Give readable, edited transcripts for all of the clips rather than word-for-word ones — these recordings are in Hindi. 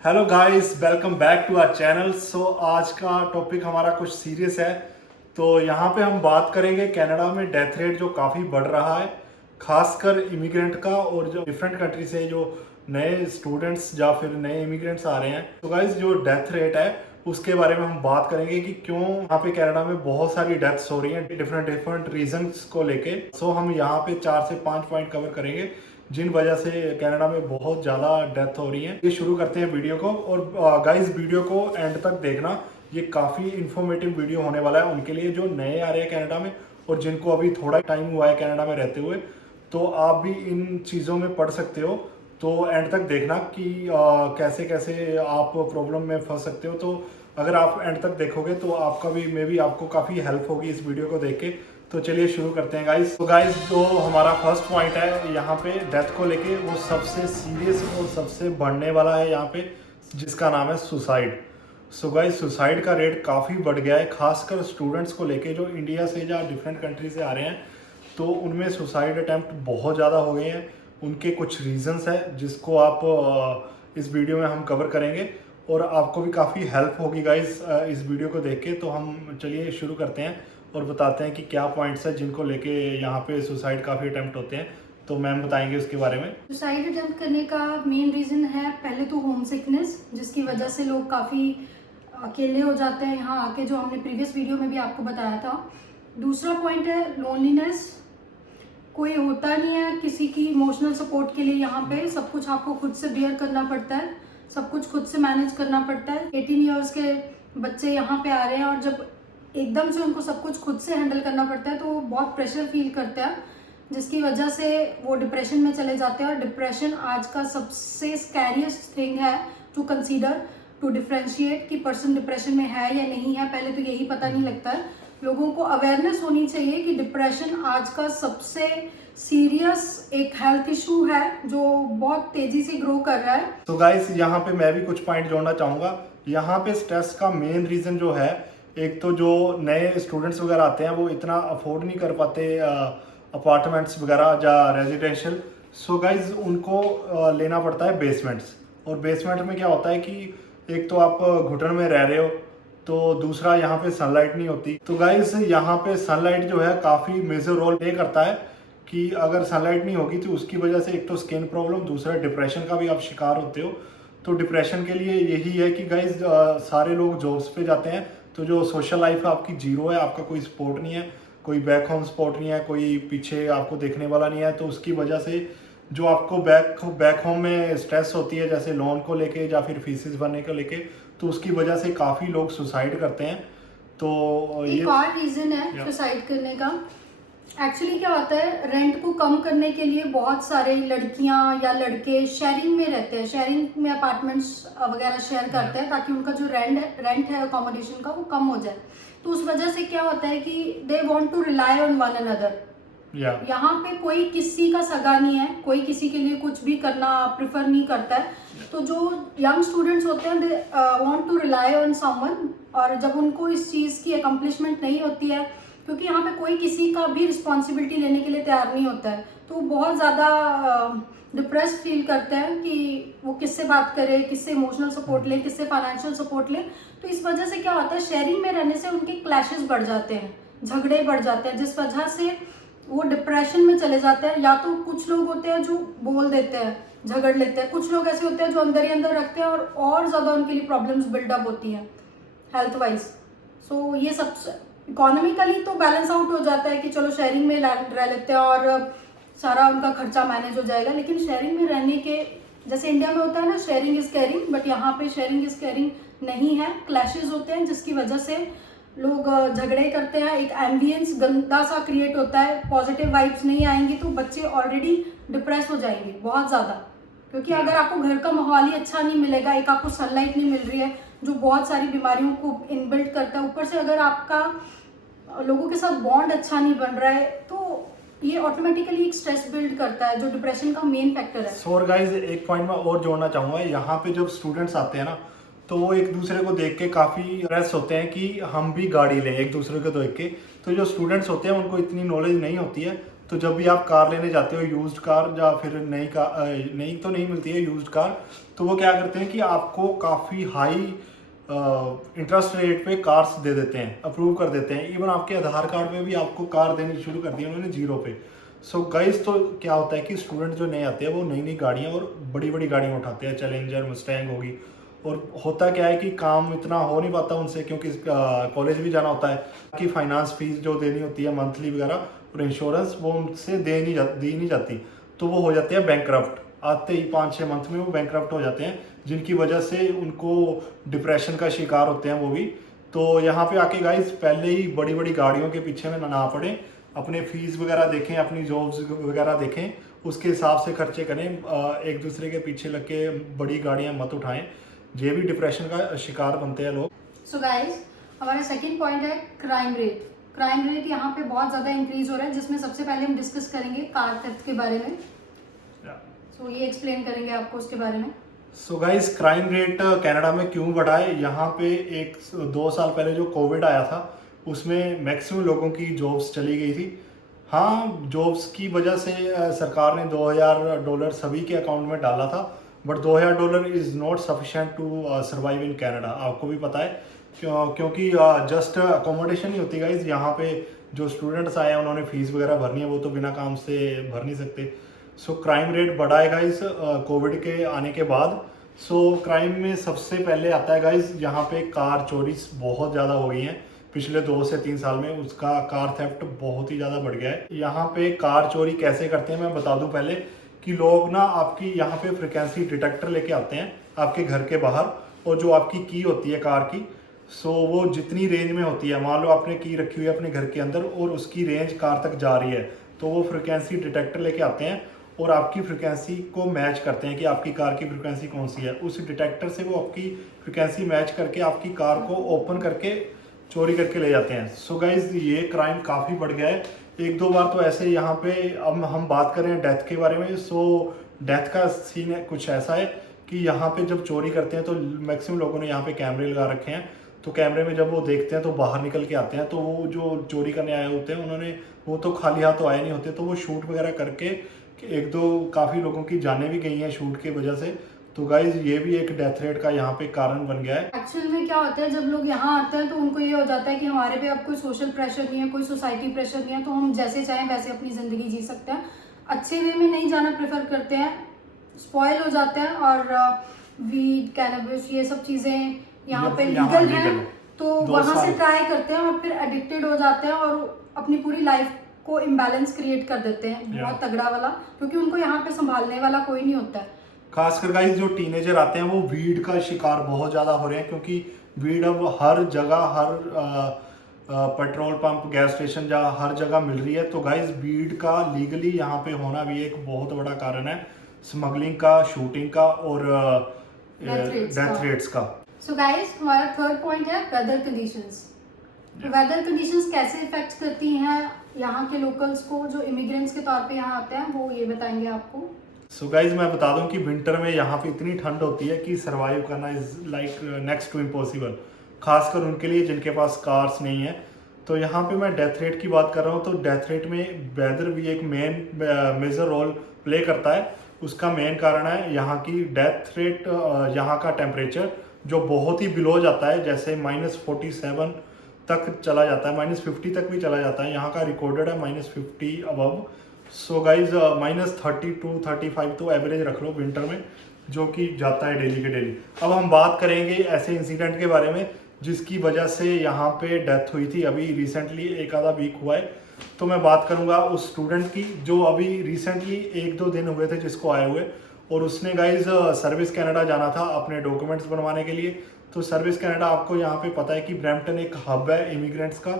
Hello guys, welcome back to our channel. So आज का टॉपिक हमारा कुछ सीरियस है। तो यहाँ पे हम बात करेंगे कनाडा में डेथ रेट जो काफ़ी बढ़ रहा है, खासकर इमिग्रेंट का, और जो डिफरेंट कंट्री से जो नए स्टूडेंट्स या फिर नए इमिग्रेंट्स आ रहे हैं। तो गाइस जो डेथ रेट है उसके बारे में हम बात करेंगे कि क्यों यहाँ पे कनाडा में बहुत सारी डेथ्स हो रही हैं डिफरेंट डिफरेंट रीजंस को लेके। सो हम यहाँ पे 4 से 5 पॉइंट कवर करेंगे जिन वजह से कनाडा में बहुत ज़्यादा डेथ हो रही है। ये शुरू करते हैं वीडियो को, और गाइस वीडियो को एंड तक देखना। ये काफ़ी इन्फॉर्मेटिव वीडियो होने वाला है उनके लिए जो नए आ रहे हैं कनाडा में और जिनको अभी थोड़ा टाइम हुआ है कनाडा में रहते हुए। तो आप भी इन चीज़ों में पढ़ सकते हो। तो एंड तक देखना कि कैसे कैसे आप प्रॉब्लम में फंस सकते हो। तो अगर आप एंड तक देखोगे तो आपका भी मे बी आपको काफ़ी हेल्प होगी इस वीडियो को देख के। तो चलिए शुरू करते हैं गाइस। तो गाइस जो हमारा फर्स्ट पॉइंट है यहाँ पे डेथ को लेके, वो सबसे सीरियस और सबसे बढ़ने वाला है यहाँ पे, जिसका नाम है सुसाइड। सो गाइस सुसाइड का रेट काफ़ी बढ़ गया है, खासकर स्टूडेंट्स को लेके जो इंडिया से या डिफरेंट कंट्री से आ रहे हैं। तो उनमें सुसाइड अटैम्प्ट बहुत ज़्यादा हो गए हैं। उनके कुछ रीजंस है जिसको आप इस वीडियो में हम कवर करेंगे और आपको भी काफ़ी हेल्प होगी गाइस इस वीडियो को देख के। तो हम चलिए शुरू करते हैं और बताते हैं कि क्या पॉइंट्स है जिनको लेके यहाँ पे सुसाइड काफ़ी अटैम्प्ट होते हैं। तो मैम बताएंगे उसके बारे में। सुसाइड अटेम्प्ट करने का मेन रीज़न है पहले तो होम सिकनेस, जिसकी वजह से लोग काफ़ी अकेले हो जाते हैं यहाँ आके, जो हमने प्रीवियस वीडियो में भी आपको बताया था। दूसरा पॉइंट है लोनलीनेस। कोई होता नहीं है किसी की इमोशनल सपोर्ट के लिए यहाँ पे। सब कुछ आपको खुद से बेयर करना पड़ता है, सब कुछ खुद से मैनेज करना पड़ता है। 18 ईयर्स के बच्चे यहाँ पे आ रहे हैं और जब एकदम से उनको सब कुछ खुद से हैंडल करना पड़ता है तो वो बहुत प्रेशर फील करते हैं, जिसकी वजह से वो डिप्रेशन में चले जाते हैं। और डिप्रेशन आज का सबसे स्कैरियस्ट थिंग है टू कंसीडर, टू डिफ्रेंशिएट कि पर्सन डिप्रेशन में है या नहीं है। पहले तो यही पता नहीं लगता है। लोगों को अवेयरनेस होनी चाहिए कि डिप्रेशन आज का सबसे सीरियस एक हेल्थ इशू है जो बहुत तेजी से ग्रो कर रहा है। तो गाइस यहाँ पे मैं भी कुछ पॉइंट जोड़ना चाहूँगा। यहाँ पे स्ट्रेस का मेन रीज़न जो है, एक तो जो नए स्टूडेंट्स वगैरह आते हैं वो इतना अफोर्ड नहीं कर पाते अपार्टमेंट्स वगैरह या रेजिडेंशियल। सो गाइज उनको लेना पड़ता है बेसमेंट्स। और बेसमेंट में क्या होता है कि एक तो आप घुटन में रह रहे हो, तो दूसरा यहाँ पे सनलाइट नहीं होती। तो गाइज यहाँ पे सनलाइट जो है काफ़ी मेजर रोल प्ले करता है कि अगर सनलाइट नहीं होगी तो उसकी वजह से एक तो स्किन प्रॉब्लम, दूसरा डिप्रेशन का भी आप शिकार होते हो। तो डिप्रेशन के लिए यही है कि गाइज सारे लोग जॉब्स पे जाते हैं, तो जो सोशल लाइफ है आपकी जीरो है, आपका कोई सपोर्ट नहीं है, कोई बैक होम सपोर्ट नहीं है, कोई पीछे आपको देखने वाला नहीं है। तो उसकी वजह से जो आपको बैक होम में स्ट्रेस होती है, जैसे लोन को लेके या फिर फीसिस भरने को लेके, तो उसकी वजह से काफ़ी लोग सुसाइड करते हैं। तो एक और रीज़न है सुसाइड करने का। एक्चुअली क्या होता है, रेंट को कम करने के लिए बहुत सारे लड़कियां या लड़के शेयरिंग में रहते हैं, शेयरिंग में अपार्टमेंट्स वगैरह शेयर करते हैं ताकि उनका जो रेंट है अकोमोडेशन का वो कम हो जाए। तो उस वजह से क्या होता है कि they want to rely on one another. यहाँ पे कोई किसी का सगा नहीं है, कोई किसी के लिए कुछ भी करना प्रिफर नहीं करता है। तो जो यंग स्टूडेंट्स होते हैं they want to rely on someone, और जब उनको इस चीज़ की अकम्पलिशमेंट नहीं होती है, क्योंकि यहाँ पे कोई किसी का भी रिस्पॉन्सिबिलिटी लेने के लिए तैयार नहीं होता है, तो वो बहुत ज़्यादा डिप्रेस फील करते हैं कि वो किससे बात करे, किससे इमोशनल सपोर्ट ले, किससे फाइनेंशियल सपोर्ट ले। तो इस वजह से क्या होता है, शेयरिंग में रहने से उनके क्लैशेस बढ़ जाते हैं, झगड़े बढ़ जाते हैं, जिस वजह से वो डिप्रेशन में चले जाते हैं। या तो कुछ लोग होते हैं जो बोल देते हैं, झगड़ लेते हैं, कुछ लोग ऐसे होते हैं जो अंदर ही अंदर रखते हैं और ज़्यादा उनके लिए प्रॉब्लम्स बिल्डअप होती हैं हेल्थ वाइज। सो ये सब इकोनॉमिकली तो बैलेंस आउट हो जाता है कि चलो शेयरिंग में रह लेते हैं और सारा उनका खर्चा मैनेज हो जाएगा। लेकिन शेयरिंग में रहने के, जैसे इंडिया में होता है ना शेयरिंग इज केयरिंग, बट यहाँ पे शेयरिंग इज केयरिंग नहीं है। क्लैशेस होते हैं जिसकी वजह से लोग झगड़े करते हैं, एक एम्बियंस गंदा सा क्रिएट होता है, पॉजिटिव वाइब्स नहीं आएंगी तो बच्चे ऑलरेडी डिप्रेस हो जाएंगे बहुत ज़्यादा। क्योंकि अगर आपको घर का माहौल ही अच्छा नहीं मिलेगा, एक आपको सनलाइट नहीं मिल रही है जो बहुत सारी बीमारियों को इनबिल्ट करता है, ऊपर से अगर आपका लोगों के साथ बॉन्ड अच्छा नहीं बन रहा है, तो ये ऑटोमेटिकली एक स्ट्रेस बिल्ड करता है जो डिप्रेशन का मेन फैक्टर है। सो गाइस एक पॉइंट मैं और जोड़ना चाहूँगा। यहाँ पे जब स्टूडेंट्स आते हैं ना, तो वो एक दूसरे को देख के काफ़ी स्ट्रेस होते हैं कि हम भी गाड़ी लें एक दूसरे को देख के। तो जो स्टूडेंट्स होते हैं उनको इतनी नॉलेज नहीं होती है, तो जब भी आप कार लेने जाते हो यूज्ड कार या फिर नई कार, नई तो नहीं मिलती है यूज्ड कार, तो वो क्या करते हैं कि आपको काफ़ी हाई इंटरेस्ट रेट पे कार्स दे देते हैं, अप्रूव कर देते हैं। इवन आपके आधार कार्ड में भी आपको कार देनी शुरू कर दी उन्होंने 0 पे। सो गाइस, तो क्या होता है कि स्टूडेंट जो नए आते हैं वो नई नई गाड़ियाँ और बड़ी बड़ी गाड़ियाँ उठाते हैं, चैलेंजर, मस्टैंग होगी। और होता क्या है कि काम इतना हो नहीं पाता उनसे, क्योंकि कॉलेज भी जाना होता है, कि फाइनेंस फीस जो देनी होती है मंथली वगैरह और इंश्योरेंस, वो उनसे दी नहीं जाती। तो वो हो जाते हैं बैंकक्रप्ट, आते ही 5-6 मंथ में वो बैंकक्रप्ट हो जाते हैं, जिनकी वजह से उनको डिप्रेशन का शिकार होते हैं वो भी। तो यहाँ पे आके गाइस पहले ही बड़ी बड़ी गाड़ियों के पीछे में ना पड़े, अपने फीस वगैरह देखें, अपनी जॉब्स वगैरह देखें, उसके हिसाब से खर्चे करें। एक दूसरे के पीछे लग के बड़ी गाड़ियाँ मत उठाएं, ये भी डिप्रेशन का शिकार बनते हैं लोग। सो गाइस, हमारा सेकंड पॉइंट है क्राइम रेट। क्राइम रेट यहाँ पे बहुत ज़्यादा इंक्रीज हो रहा है, जिसमें सबसे पहले हम डिस्कस करेंगे कार थेफ्ट के बारे में। सो ये एक्सप्लेन करेंगे आपको उसके बारे में। So guys, crime rate Canada में क्यों बढ़ा है? यहाँ पे 1-2 साल पहले जो कोविड आया था उसमें मैक्सिमम लोगों की जॉब्स चली गई थी। हाँ, जॉब्स की वजह से सरकार ने $2000 सभी के अकाउंट में डाला था, but $2000 is not sufficient to survive in Canada. आपको भी पता है क्योंकि जस्ट अकोमोडेशन ही होती है गाइस। यहाँ पे जो स्टूडेंट्स आए हैं उन्होंने फीस वगैरह भरनी है, वो तो बिना काम से भर नहीं सकते। सो क्राइम रेट बढ़ा है गाइस कोविड के आने के बाद। सो क्राइम में सबसे पहले आता है गाइस यहाँ पे कार चोरी बहुत ज़्यादा हो गई हैं पिछले 2 से 3 साल में। उसका कार थेफ्ट बहुत ही ज़्यादा बढ़ गया है। यहाँ पे कार चोरी कैसे करते हैं मैं बता दूं पहले, कि लोग ना आपकी यहाँ पे फ्रिक्वेंसी डिटेक्टर लेके आते हैं आपके घर के बाहर, और जो आपकी की होती है कार की, सो वो जितनी रेंज में होती है, मान लो आपने की रखी हुई है अपने घर के अंदर और उसकी रेंज कार तक जा रही है, तो वो फ्रिक्वेंसी डिटेक्टर लेके आते हैं और आपकी फ्रिक्वेंसी को मैच करते हैं कि आपकी कार की फ्रिक्वेंसी कौन सी है। उस डिटेक्टर से वो आपकी फ्रिक्वेंसी मैच करके आपकी कार को ओपन करके चोरी करके ले जाते हैं। सो गाइज, ये क्राइम काफ़ी बढ़ गया है। 1-2 बार तो ऐसे यहाँ पे, अब हम बात कर रहे हैं डेथ के बारे में। सो डेथ का सीन है कुछ ऐसा है कि यहाँ पे जब चोरी करते हैं तो मैक्सिमम लोगों ने यहाँ पे कैमरे लगा रखे हैं, तो कैमरे में जब वो देखते हैं तो बाहर निकल के आते हैं, तो वो जो चोरी करने आए होते हैं उन्होंने, वो तो खाली हाथ तो आए नहीं होते, तो वो शूट वगैरह करके 1-2 काफ़ी लोगों की जानें भी गई हैं शूट की वजह से। तो गाइज, ये भी एक डेथ रेट का यहाँ पे कारण बन गया है। एक्चुअल में क्या होता है, जब लोग यहाँ आते हैं तो उनको ये हो जाता है कि हमारे पे अब कोई सोशल प्रेशर नहीं है, कोई सोसाइटी प्रेशर नहीं है, तो हम जैसे चाहें वैसे अपनी ज़िंदगी जी सकते हैं। अच्छे वे में नहीं जाना प्रेफर करते हैं, स्पॉइल हो जाते हैं, और वीड, कैनबिस, ये सब चीज़ें यहाँ पे लीगल हैं, तो वहाँ से ट्राई करते हैं और फिर एडिक्टेड हो जाते हैं और अपनी पूरी लाइफ को इम्बैलेंस क्रिएट कर देते हैं, बहुत तगड़ा वाला, क्योंकि उनको यहाँ पे संभालने वाला कोई नहीं होता है। खासकर गाइस, जो टीनेजर आते हैं वो वीड का शिकार बहुत ज़्यादा हो रहे हैं, क्योंकि वीड अब हर जगह, हर पेट्रोल पंप, गैस स्टेशन, जहाँ हर जगह मिल रही है। तो गाइस, वीड का लीगली यहाँ पे होना भी एक बहुत बड़ा कारण है स्मगलिंग का, शूटिंग का और डेथ रेट्स का। सो गाइस, हमारा थर्ड पॉइंट है वेदर कंडीशंस। वेदर कंडीशंस कैसे इफेक्ट करती हैं यहाँ के लोकल्स को, जो इमिग्रेंट्स के तौर पे यहाँ आते हैं, वो ये बताएंगे आपको। सो गाइज, मैं बता दूं कि विंटर में यहाँ पे इतनी ठंड होती है कि सरवाइव करना is like next to impossible, खासकर उनके लिए जिनके पास कार्स नहीं है। तो यहाँ पे मैं डेथ रेट की बात कर रहा हूँ, तो डेथ रेट में वेदर भी एक मेजर रोल प्ले करता है। उसका मेन कारण है यहाँ की डेथ रेट, यहाँ का टेम्परेचर जो बहुत ही बिलो जाता है, जैसे -47 तक चला जाता है, -50 तक भी चला जाता है। यहाँ का रिकॉर्डेड है -50 अबव। सो गाइज, -30 to 35 तो एवरेज रख लो विंटर में, जो कि जाता है डेली के डेली। अब हम बात करेंगे ऐसे इंसिडेंट के बारे में जिसकी वजह से यहाँ पे डेथ हुई थी, अभी रिसेंटली 1 आधा वीक हुआ है। तो मैं बात करूँगा उस स्टूडेंट की जो अभी रिसेंटली 1-2 दिन हुए थे जिसको आए हुए, और उसने गाइज सर्विस कनाडा जाना था अपने डॉक्यूमेंट्स बनवाने के लिए। तो सर्विस कनाडा, आपको यहाँ पे पता है कि ब्रैम्पटन एक हब है इमिग्रेंट्स का,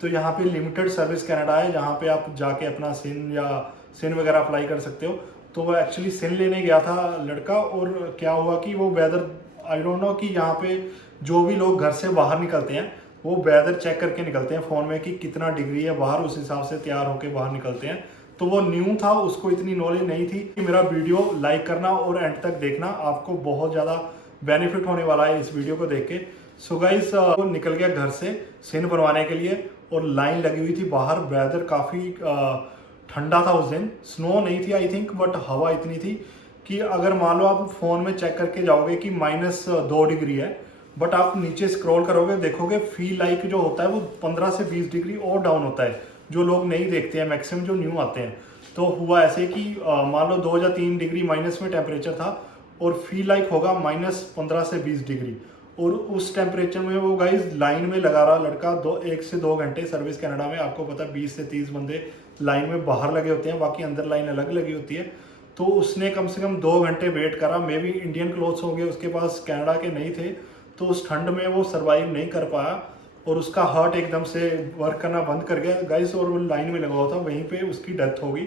तो यहाँ पे लिमिटेड सर्विस कनाडा है जहाँ पे आप जाके अपना सिन वगैरह अप्लाई कर सकते हो। तो वो एक्चुअली सिन लेने गया था लड़का, और क्या हुआ कि वो वेदर, आई डोंट नो, कि यहाँ पे जो भी लोग घर से बाहर निकलते हैं वो वेदर चेक करके निकलते हैं फ़ोन में कि कितना डिग्री है बाहर, उस हिसाब से तैयार होकर बाहर निकलते हैं। तो वो न्यू था, उसको इतनी नॉलेज नहीं थी। कि मेरा वीडियो लाइक करना और एंड तक देखना, आपको बहुत ज़्यादा बेनिफिट होने वाला है इस वीडियो को देख के। सो गाइस, वो निकल गया घर से सिन बनवाने के लिए और लाइन लगी हुई थी बाहर। वेदर काफ़ी ठंडा था उस दिन, स्नो नहीं थी आई थिंक, बट हवा इतनी थी कि अगर मान लो आप फ़ोन में चेक करके जाओगे कि -2 डिग्री है, बट आप नीचे स्क्रॉल करोगे देखोगे फील लाइक जो होता है वो 15 से 20 डिग्री और डाउन होता है, जो लोग नहीं देखते हैं मैक्सिमम जो न्यू आते हैं। तो हुआ ऐसे कि मान लो 2 या 3 डिग्री माइनस में टेम्परेचर था और फील लाइक होगा -15 से 20 डिग्री, और उस टेम्परेचर में वो गाइज लाइन में लगा रहा लड़का 1 से 2 घंटे। सर्विस कनाडा में आपको पता है 20 से 30 बंदे लाइन में बाहर लगे होते हैं, बाकी अंदर लाइन अलग लगी होती है। तो उसने कम से कम 2 घंटे वेट करा, मे बी इंडियन क्लोथ्स होंगे उसके पास, कनाडा के नहीं थे, तो उस ठंड में वो सरवाइव नहीं कर पाया और उसका हार्ट एकदम से वर्क करना बंद कर गया गाइस, और वो लाइन में लगा हुआ था, वहीं पे उसकी डेथ हो गई।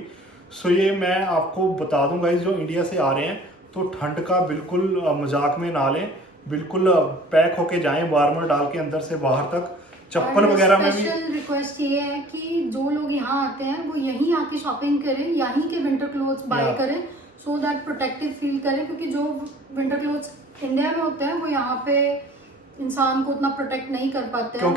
सो ये मैं आपको बता दूं गाइस, जो इंडिया से आ रहे हैं तो ठंड का बिल्कुल मजाक में ना लें, बिल्कुल पैक होके जाएं, वार्मर डाल के अंदर से बाहर तक, चप्पल वगैरह में भी। स्पेशल रिक्वेस्ट ये है कि जो लोग यहाँ आते हैं वो यहीं आके शॉपिंग करें, यहीं के विंटर क्लोथ्स बाय करें, सो दैट प्रोटेक्टिव फील करें, क्योंकि जो विंटर क्लोथ्स इंडिया में होते हैं वो यहाँ पे इंसान को उतना प्रोटेक्ट नहीं कर पाते हैं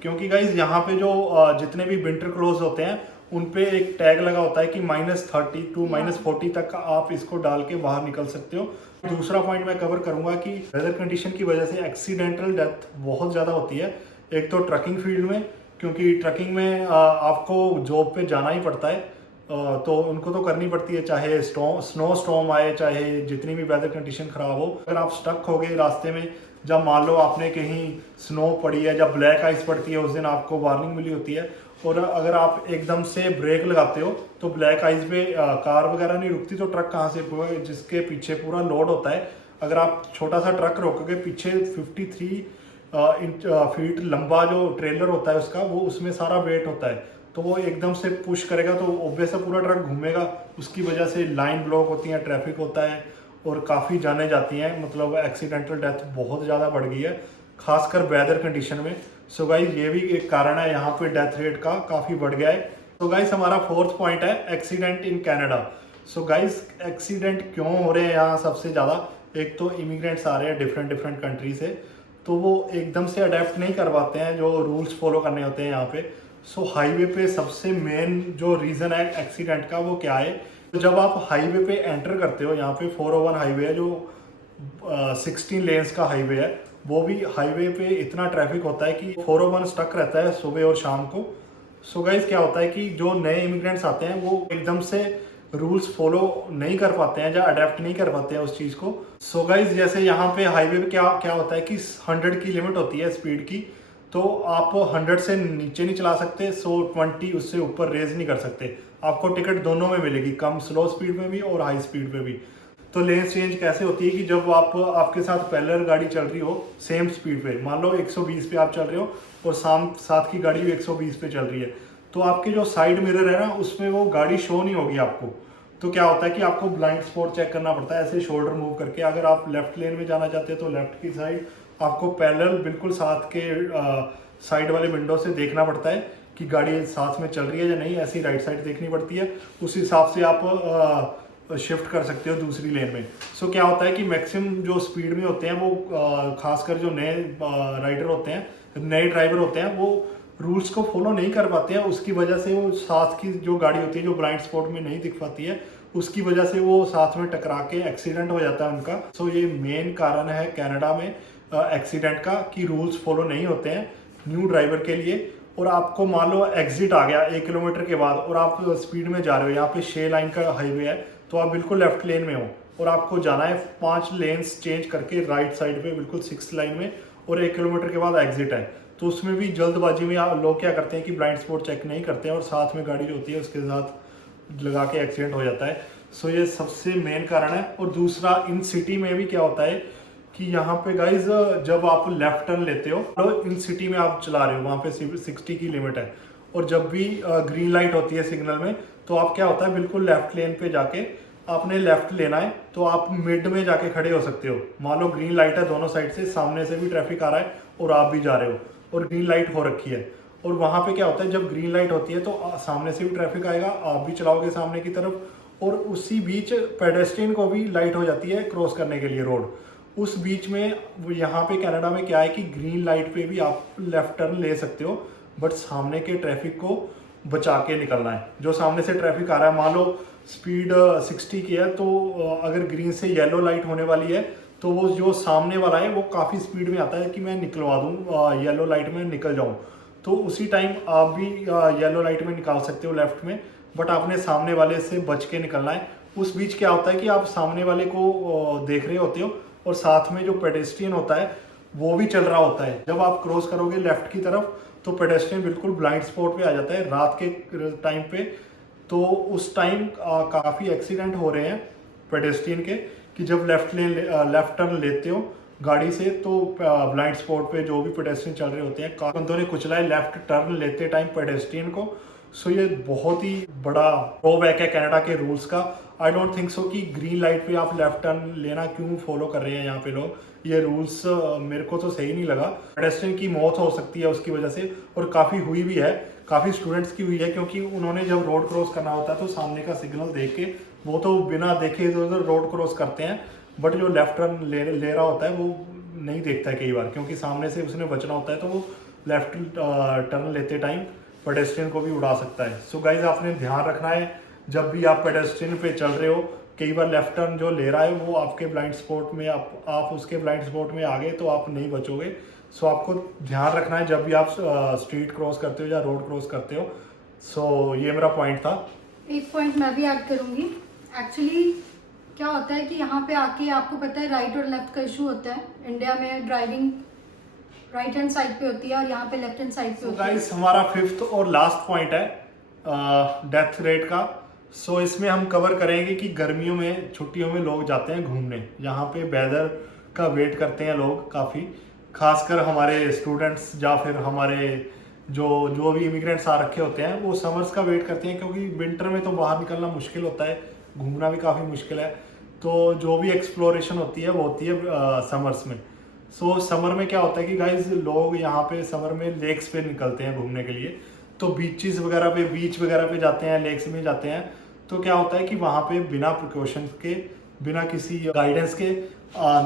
क्योंकि गाइज यहाँ पे जो जितने भी विंटर क्लोथ्स होते हैं उन पे एक टैग लगा होता है कि -30 टू -40 तक आप इसको डाल के बाहर निकल सकते हो। दूसरा पॉइंट मैं कवर करूंगा कि वेदर कंडीशन की वजह से एक्सीडेंटल डेथ बहुत ज़्यादा होती है। एक तो ट्रकिंग फील्ड में, क्योंकि ट्रकिंग में आपको जॉब पे जाना ही पड़ता है, तो उनको तो करनी पड़ती है, चाहे स्नो स्टॉर्म आए, चाहे जितनी भी वेदर कंडीशन ख़राब हो। अगर आप स्टक हो गए रास्ते में, जब मान लो आपने कहीं स्नो पड़ी है, जब ब्लैक आइस पड़ती है, उस दिन आपको वार्निंग मिली होती है, और अगर आप एकदम से ब्रेक लगाते हो तो ब्लैक आइस पे कार वगैरह नहीं रुकती, तो ट्रक कहाँ से, जिसके पीछे पूरा लोड होता है, अगर आप छोटा सा ट्रक रोकोगे, पीछे 53 फीट लंबा जो ट्रेलर होता है उसका, वो उसमें सारा वेट होता है, तो वो एकदम से पुश करेगा तो ऑब्वियस पूरा ट्रक घूमेगा, उसकी वजह से लाइन ब्लॉक होती है, ट्रैफिक होता है और काफ़ी जाने जाती हैं, मतलब एक्सीडेंटल डेथ बहुत ज़्यादा बढ़ गई है खासकर वेदर कंडीशन में। सो गाइस ये भी एक कारण है, यहाँ पे डेथ रेट का काफ़ी बढ़ गया है। तो गाइस हमारा 4th पॉइंट है accident in Canada. So guys accident क्यों हो रहे हैं यहाँ सबसे ज़्यादा, एक तो इमिग्रेंट्स आ रहे हैं डिफरेंट कंट्री से, तो वो एकदम से अडेप्ट नहीं कर पाते हैं जो रूल्स फॉलो करने होते हैं यहाँ पे। सो हाईवे पे सबसे मेन जो रीज़न है एक्सीडेंट का वो क्या है, तो जब आप हाईवे पे एंटर करते हो, यहाँ पे 401 हाईवे है जो 16 लेन्स का हाईवे है, वो भी हाईवे पे इतना ट्रैफिक होता है कि 401 स्टक रहता है सुबह और शाम को। सो गाइस क्या होता है कि जो नए इमिग्रेंट्स आते हैं वो एकदम से रूल्स फॉलो नहीं कर पाते हैं या अडेप्ट नहीं कर पाते हैं उस चीज़ को। सो गाइस जैसे यहाँ पे हाईवे पे क्या होता है कि 100 की लिमिट होती है स्पीड की, तो आप 100 से नीचे नहीं चला सकते, 120 उससे ऊपर रेज नहीं कर सकते। आपको टिकट दोनों में मिलेगी, कम स्लो स्पीड में भी और हाई स्पीड में भी। तो लेन चेंज कैसे होती है कि जब आपके साथ पैरेलल गाड़ी चल रही हो सेम स्पीड पे, मान लो 120 पे आप चल रहे हो और साथ की गाड़ी भी 120 पे चल रही है, तो आपके जो साइड मिरर है ना उसमें वो गाड़ी शो नहीं होगी आपको। तो क्या होता है कि आपको ब्लाइंड स्पॉट चेक करना पड़ता है ऐसे शोल्डर मूव करके। अगर आप लेफ्ट लेन में जाना चाहते हैं तो लेफ्ट की साइड आपको पैरेलल बिल्कुल साथ के साइड वाले विंडो से देखना पड़ता है कि गाड़ी साथ में चल रही है या नहीं, ऐसी राइट साइड देखनी पड़ती है, उस हिसाब से आप शिफ्ट कर सकते हो दूसरी लेन में। सो क्या होता है कि मैक्सिमम जो स्पीड में होते हैं वो खासकर जो नए राइडर होते हैं, नए ड्राइवर होते हैं, वो रूल्स को फॉलो नहीं कर पाते हैं, उसकी वजह से वो साथ की जो गाड़ी होती है जो ब्लाइंड स्पॉट में नहीं दिख पाती है, उसकी वजह से वो साथ में टकरा के एक्सीडेंट हो जाता है उनका। सो ये मेन कारण है कनाडा में एक्सीडेंट का कि रूल्स फॉलो नहीं होते हैं न्यू ड्राइवर के लिए। और आपको मान लो एग्जिट आ गया 1 किलोमीटर के बाद और आप स्पीड में जा रहे हो, यहाँ पे 6 लाइन का हाईवे है, तो आप बिल्कुल लेफ्ट लेन में हो और आपको जाना है 5 लेन्स चेंज करके राइट साइड पे बिल्कुल 6 लाइन में, और 1 किलोमीटर के बाद एग्जिट है। तो उसमें भी जल्दबाजी में लोग क्या करते हैं कि ब्लाइंड स्पॉट चेक नहीं करते हैं और साथ में गाड़ी जो होती है उसके साथ लगा के एक्सीडेंट हो जाता है। सो ये सबसे मेन कारण है। और दूसरा इन सिटी में भी क्या होता है कि यहाँ पे गाइज जब आप लेफ्ट टर्न लेते हो तो इन सिटी में आप चला रहे हो, वहाँ पे 60 की लिमिट है, और जब भी ग्रीन लाइट होती है सिग्नल में तो आप क्या होता है बिल्कुल लेफ्ट लेन पे जाके आपने लेफ्ट लेना है, तो आप मिड में जाके खड़े हो सकते हो। मान लो ग्रीन लाइट है दोनों साइड से, सामने से भी ट्रैफिक आ रहा है और आप भी जा रहे हो और ग्रीन लाइट हो रखी है, और वहाँ पे क्या होता है जब ग्रीन लाइट होती है तो सामने से भी ट्रैफिक आएगा, आप भी चलाओगे सामने की तरफ, और उसी बीच पेडेस्ट्रियन को भी लाइट हो जाती है क्रॉस करने के लिए रोड। उस बीच में यहाँ पे कनाडा में क्या है कि ग्रीन लाइट पे भी आप लेफ्ट टर्न ले सकते हो, बट सामने के ट्रैफिक को बचा के निकलना है। जो सामने से ट्रैफिक आ रहा है, मान लो स्पीड 60 की है, तो अगर ग्रीन से येलो लाइट होने वाली है तो वो जो सामने वाला है वो काफ़ी स्पीड में आता है कि मैं निकलवा दूँ, येलो लाइट में निकल जाऊँ। तो उसी टाइम आप भी येलो लाइट में निकाल सकते हो लेफ्ट में, बट आपने सामने वाले से बच के निकलना है। उस बीच क्या होता है कि आप सामने वाले को देख रहे होते हो और साथ में जो पेडेस्ट्रियन होता है वो भी चल रहा होता है। जब आप क्रॉस करोगे लेफ्ट की तरफ तो पेडेस्ट्रियन बिल्कुल ब्लाइंड स्पॉट पे आ जाता है रात के टाइम पे। तो उस टाइम काफ़ी एक्सीडेंट हो रहे हैं पेडेस्ट्रियन के, कि जब लेफ्ट टर्न लेते हो गाड़ी से तो ब्लाइंड स्पॉट पे जो भी पेडेस्ट्रियन चल रहे होते हैं, काफी बंदों ने कुचला है लेफ्ट टर्न लेते टाइम पेडेस्ट्रियन को। सो ये बहुत ही बड़ा ड्रॉबैक है कनाडा के रूल्स का। आई डोंट थिंक सो कि ग्रीन लाइट पे आप लेफ्ट टर्न लेना क्यों फॉलो कर रहे हैं यहाँ पे लोग, ये रूल्स मेरे को तो सही नहीं लगा। पेडेस्ट्रियन की मौत हो सकती है उसकी वजह से, और काफ़ी हुई भी है, काफ़ी स्टूडेंट्स की हुई है, क्योंकि उन्होंने जब रोड क्रॉस करना होता है तो सामने का सिग्नल देख के वो तो बिना देखे इधर उधर रोड क्रॉस करते हैं, बट जो लेफ्ट टर्न ले रहा होता है वो नहीं देखता है कई बार, क्योंकि सामने से उसने बचना होता है, तो वो लेफ्ट टर्न लेते टाइम पेडेस्ट्रियन को भी उड़ा सकता है। सो गाइज आपने ध्यान रखना है जब भी आप पेडेस्ट्रियन पे चल रहे हो, कई बार लेफ्ट टर्न जो ले रहा है वो आपके ब्लाइंड स्पॉट में आप उसके ब्लाइंड स्पॉट में आ गए तो आप नहीं बचोगे। सो आपको ध्यान रखना है जब भी आप स्ट्रीट क्रॉस करते हो या रोड क्रॉस करते हो। सो ये मेरा पॉइंट था। एक पॉइंट मैं भी ऐड करूँगी। एक्चुअली क्या होता है कि यहाँ पे आके आपको पता है राइट और लेफ्ट का इशू होता है। इंडिया में ड्राइविंग राइट हैंड साइड पे होती है और यहाँ पे लेफ्ट हैंड साइड पे होती है। गाइस हमारा फिफ्थ और लास्ट पॉइंट है डेथ रेट का। सो इसमें हम कवर करेंगे कि गर्मियों में छुट्टियों में लोग जाते हैं घूमने, यहाँ पे वेदर का वेट करते हैं लोग काफ़ी, खासकर हमारे स्टूडेंट्स या फिर हमारे जो भी इमिग्रेंट्स आ रखे होते हैं वो समर्स का वेट करते हैं, क्योंकि विंटर में तो बाहर निकलना मुश्किल होता है, घूमना भी काफ़ी मुश्किल है। तो जो भी एक्सप्लोरेशन होती है वो होती है समर्स में। सो समर में क्या होता है कि गाइज लोग यहाँ पे समर में लेक्स पे निकलते हैं घूमने के लिए, तो बीच वगैरह पे जाते हैं, लेक्स में जाते हैं। तो क्या होता है कि वहाँ पे बिना प्रिकॉशंस के, बिना किसी गाइडेंस के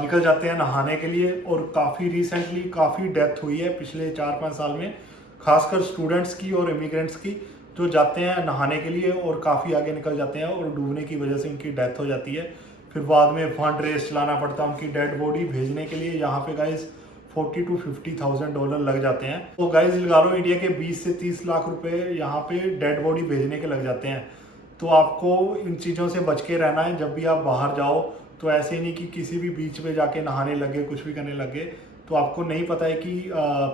निकल जाते हैं नहाने के लिए, और काफ़ी रिसेंटली काफ़ी डेथ हुई है पिछले 4-5 साल में, खासकर स्टूडेंट्स की और इमिग्रेंट्स की, जो जाते हैं नहाने के लिए और काफ़ी आगे निकल जाते हैं और डूबने की वजह से उनकी डेथ हो जाती है। फिर बाद में फंड रेस चलाना पड़ता है उनकी डेड बॉडी भेजने के लिए। यहाँ पे गाइज 40 to 50,000 डॉलर लग जाते हैं। तो गाइज लगा लो इंडिया के 20 से 30 लाख रुपए यहाँ पे डेड बॉडी भेजने के लग जाते हैं। तो आपको इन चीज़ों से बच के रहना है जब भी आप बाहर जाओ। तो ऐसे ही नहीं कि किसी भी बीच पे जाके नहाने लगे, कुछ भी करने लगे, तो आपको नहीं पता है कि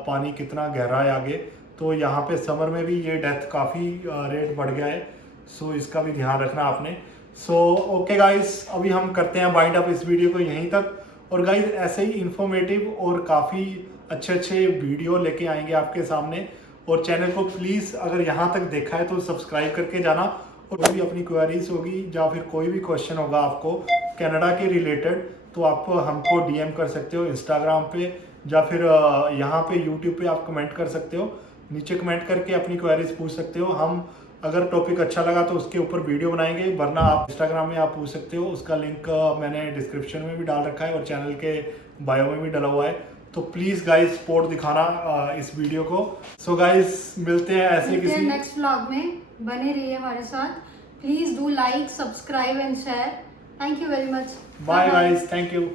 पानी कितना गहरा है आगे। तो यहाँ पे समर में भी ये डेथ काफ़ी रेट बढ़ गया है। सो इसका भी ध्यान रखना आपने। सो ओके गाइस, अभी हम करते हैं वाइंड अप इस वीडियो को यहीं तक। और गाइस ऐसे ही इंफॉर्मेटिव और काफ़ी अच्छे वीडियो लेके आएंगे आपके सामने। और चैनल को प्लीज़ अगर यहाँ तक देखा है तो सब्सक्राइब करके जाना। और कोई भी अपनी क्वेरीज होगी या फिर कोई भी क्वेश्चन होगा आपको कनाडा के रिलेटेड, तो आप हमको डीएम कर सकते हो इंस्टाग्राम पे, या फिर यहाँ पे यूट्यूब पे आप कमेंट कर सकते हो। नीचे कमेंट करके अपनी क्वेरीज पूछ सकते हो। हम अगर टॉपिक अच्छा लगा तो उसके ऊपर वीडियो बनाएंगे, वरना आप इंस्टाग्राम में आप पूछ सकते हो। उसका लिंक मैंने डिस्क्रिप्शन में भी डाल रखा है और चैनल के बायो में भी डला हुआ है। तो प्लीज़ गाइस सपोर्ट दिखाना इस वीडियो को। सो गाइस मिलते हैं ऐसे किसी नेक्स्ट व्लॉग में, बने रहिए हमारे साथ। Please do like, subscribe and share. Thank you very much. Bye guys, thank you.